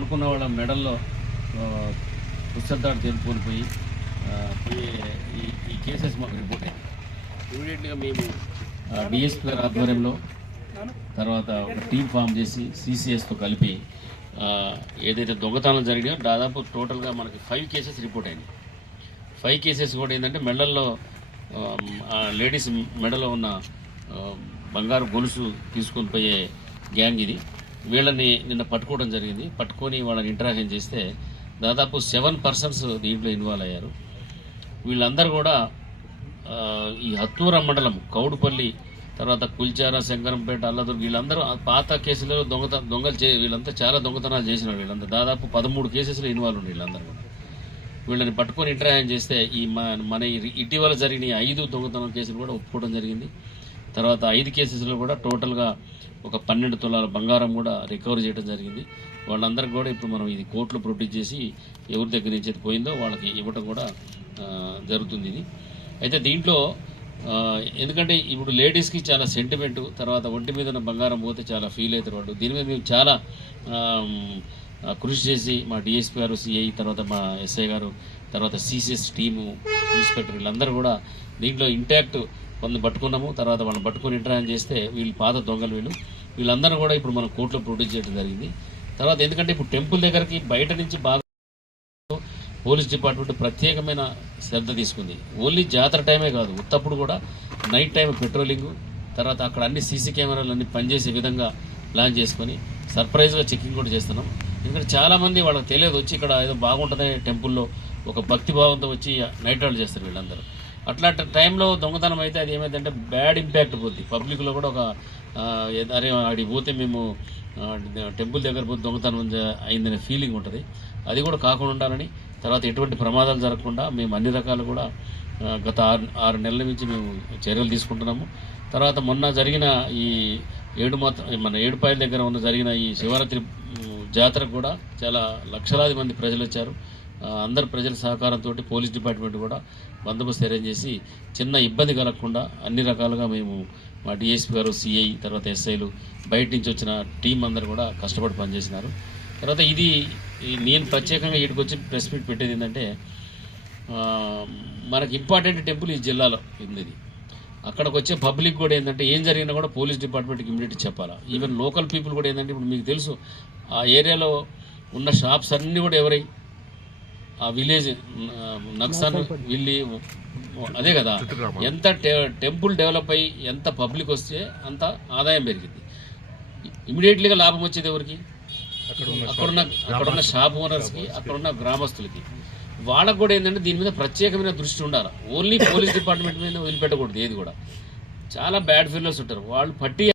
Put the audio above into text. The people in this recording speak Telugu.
పడుకున్న వాళ్ళ మెడల్లో పుస్తకాలు తెలుపుకొని ఈ ఈ కేసెస్ మాకు రిపోర్ట్ అయ్యాయి. ఇమీడియట్గా మేము డిఎస్పీ గారి ఆధ్వర్యంలో తర్వాత ఒక టీం ఫామ్ చేసి సిసిఎస్తో కలిపి ఏదైతే దొంగతనం జరిగినాయో దాదాపు టోటల్గా మనకి ఫైవ్ కేసెస్ రిపోర్ట్ అయినాయి. ఫైవ్ కేసెస్ కూడా ఏంటంటే మెడల్లో లేడీస్ మెడలో ఉన్న బంగారు గొలుసు తీసుకొని పోయే గ్యాంగ్ ఇది. వీళ్ళని నిన్న పట్టుకోవడం జరిగింది. పట్టుకొని వాళ్ళని ఇంటరాక్షన్ చేస్తే దాదాపు సెవెన్ పర్సన్స్ దీంట్లో ఇన్వాల్వ్ అయ్యారు. వీళ్ళందరూ కూడా ఈ హత్తూర మండలం కౌడుపల్లి తర్వాత కుల్చార శంకరంపేట అల్లదూరు వీళ్ళందరూ పాత కేసులలో దొంగత దొంగలు చే వీళ్ళంతా చాలా దొంగతనాలు చేసినారు వీళ్ళంతా. దాదాపు పదమూడు కేసెస్లో ఇన్వాల్వ్ ఉన్నారు వీళ్ళందరూ కూడా. వీళ్ళని పట్టుకొని ఇంటరాక్షన్ చేస్తే ఈ మన మన ఇటీవల జరిగిన ఐదు దొంగతనం కేసులు కూడా ఒప్పుకోవడం జరిగింది. తర్వాత ఐదు కేసెస్లో కూడా టోటల్గా ఒక పన్నెండు తులాల బంగారం కూడా రికవర్ చేయడం జరిగింది. వాళ్ళందరికీ కూడా ఇప్పుడు మనం ఇది కోర్టులో ప్రొడ్యూస్ చేసి ఎవరి దగ్గర నుంచి పోయిందో వాళ్ళకి ఇవ్వటం కూడా జరుగుతుంది ఇది. అయితే దీంట్లో ఎందుకంటే ఇప్పుడు లేడీస్కి చాలా సెంటిమెంట్ తర్వాత ఒంటి మీద ఉన్న బంగారం పోతే చాలా ఫీల్ అవుతారు వాళ్ళు. దీని మీద మేము చాలా కృషి చేసి మా డిఎస్పీ గారు సిఐ తర్వాత మా ఎస్ఐ గారు తర్వాత సిసిఎస్ టీము ఇన్స్పెక్టర్ వీళ్ళందరూ కూడా దీంట్లో ఇంటాక్ట్ కొంత పట్టుకున్నాము. తర్వాత వాళ్ళని పట్టుకొని ఇంటరాక్ట్ చేస్తే వీళ్ళు పాత దొంగలు వీళ్ళు. వీళ్ళందరూ కూడా ఇప్పుడు మనం కోర్టులో ప్రొడ్యూస్ చేయడం జరిగింది. తర్వాత ఎందుకంటే ఇప్పుడు టెంపుల్ దగ్గరికి బయట నుంచి బాగా పోలీస్ డిపార్ట్మెంట్ ప్రత్యేకమైన శ్రద్ధ తీసుకుంది. ఓన్లీ జాతర టైమే కాదు ఉత్తప్పుడు కూడా నైట్ టైం పెట్రోలింగ్ తర్వాత అక్కడ అన్ని సీసీ కెమెరాలు అన్ని పనిచేసే విధంగా ప్లాన్ చేసుకొని సర్ప్రైజ్గా చెకింగ్ కూడా చేస్తున్నాం. ఎందుకంటే చాలామంది వాళ్ళకి తెలియదు వచ్చి ఇక్కడ ఏదో బాగుంటుంది టెంపుల్లో ఒక భక్తి భావంతో వచ్చి నైట్ అవుట్ చేస్తారు వీళ్ళందరూ. అట్లాంటి టైంలో దొంగతనం అయితే అది ఏమైందంటే బ్యాడ్ ఇంపాక్ట్ పోద్ది. పబ్లిక్లో కూడా ఒక అరే ఆడికి పోతే మేము టెంపుల్ దగ్గర పోతే దొంగతనం అయిందనే ఫీలింగ్ ఉంటుంది. అది కూడా కాకుండా ఉండాలని తర్వాత ఎటువంటి ప్రమాదాలు జరగకుండా మేము అన్ని రకాలు కూడా గత ఆరు ఆరు నెలల నుంచి మేము చర్యలు తీసుకుంటున్నాము. తర్వాత మొన్న జరిగిన ఈ ఏడు మాత్రం మన ఏడుపాయల దగ్గర ఉన్న జరిగిన ఈ శివరాత్రి జాతరకు కూడా చాలా లక్షలాది మంది ప్రజలు వచ్చారు అందరు ప్రజల సహకారంతో పోలీస్ డిపార్ట్మెంట్ కూడా బందోబస్తు అరేంజ్ చేసి చిన్న ఇబ్బంది కలగకుండా అన్ని రకాలుగా మేము మా డిఎస్పీ గారు సిఐ తర్వాత ఎస్ఐలు బయట నుంచి వచ్చిన టీం అందరు కూడా కష్టపడి పనిచేసినారు. తర్వాత ఇది ఈ నేను ప్రత్యేకంగా ఇక్కడికి వచ్చి ప్రెస్ మీట్ పెట్టేది ఏంటంటే మనకి ఇంపార్టెంట్ టెంపుల్ ఈ జిల్లాలో ఉంది ఇది. అక్కడికి వచ్చే పబ్లిక్ కూడా ఏంటంటే ఏం జరిగినా కూడా పోలీస్ డిపార్ట్మెంట్కి ఇమీడియట్ చెప్పాలా? ఈవెన్ లోకల్ పీపుల్ కూడా ఏంటంటే ఇప్పుడు మీకు తెలుసు ఆ ఏరియాలో ఉన్న షాప్స్ అన్నీ కూడా ఎవరై? ఆ విలేజ్ నక్సాన్ విల్లి అదే కదా. ఎంత టెంపుల్ డెవలప్ అయ్యి ఎంత పబ్లిక్ వస్తే అంత ఆదాయం పెరిగింది. ఇమీడియట్లీగా లాభం వచ్చేది ఎవరికి? అక్కడున్న అక్కడున్న షాప్ ఓనర్స్కి అక్కడున్న గ్రామస్తులకి. వాళ్ళకు కూడా ఏంటంటే దీని మీద ప్రత్యేకమైన దృష్టి ఉండాలి. ఓన్లీ పోలీస్ డిపార్ట్మెంట్ మీద వదిలిపెట్టకూడదు ఏది కూడా. చాలా బ్యాడ్ ఫీలర్స్ ఉంటారు. వాళ్ళు పట్టి